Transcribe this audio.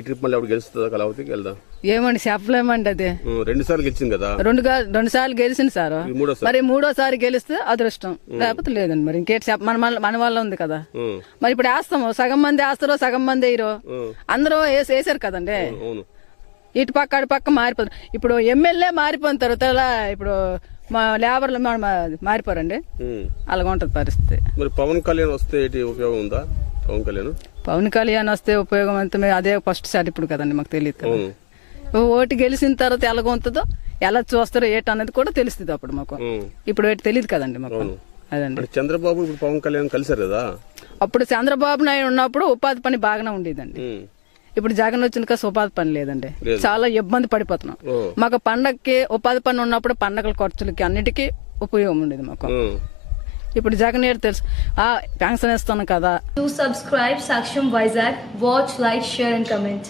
ఈ ట్రిప్ మళ్ళీ అప్పుడు గెలుస్తుందా కళావతికి వెళ్దాం? ఏమండి చెప్పలేమండి అది. 2 సార్లు గెలిచింది కదా. రెండు సార్లు గెలిచింది సార్. మరి మూడోసారి గెలిస్తే అదృష్టం, లేకపోతే లేదండి. మరి ఇంకేటి మన వల్ల ఉంది కదా. మరి ఇప్పుడు వేస్తాము, సగం మంది వేస్తారో సగం మంది వేయరో. అందరూ వేసారు కదండి. ఇటు పక్క అటు పక్క మారిపోతారు. ఇప్పుడు ఎమ్మెల్యే మారిపోయిన తర్వాత ఇప్పుడు మా లేబర్లు మారిపోరండి. అలాగ ఉంటది పరిస్థితి. మరి పవన్ కళ్యాణ్ వస్తే ఉపయోగం ఉందా? పవన్ కళ్యాణ్ వస్తే ఉపయోగం అంతా అదే ఫస్ట్ సార్ ఇప్పుడు కదండి, మాకు తెలియదు కదా. ఓటు గెలిచిన తర్వాత ఎలాగ ఉంటుందో, ఎలా చూస్తారో ఏటనేది కూడా తెలుస్తుంది అప్పుడు మాకు. ఇప్పుడు తెలియదు కదండి మాకు. అదండి. చంద్రబాబు ఇప్పుడు పవన్ కళ్యాణ్ కలిసారు కదా. అప్పుడు చంద్రబాబు నాయుడు ఉన్నప్పుడు ఉపాధి పని బాగానే ఉండేదండి. ఇప్పుడు జగన్ వచ్చిన ఉపాధి పని లేదండి. చాలా ఇబ్బంది పడిపోతున్నాం. మాకు పండగకి ఉపాధి పని ఉన్నప్పుడు పండగల ఖర్చులకి అన్నిటికీ ఉపయోగం ఉండేది మాకు. ఇప్పుడు జగన్ ఏడు తెలుసు, పెన్షన్ ఇస్తాను కదా. To subscribe Saksham Vizag, watch, like, share and comment.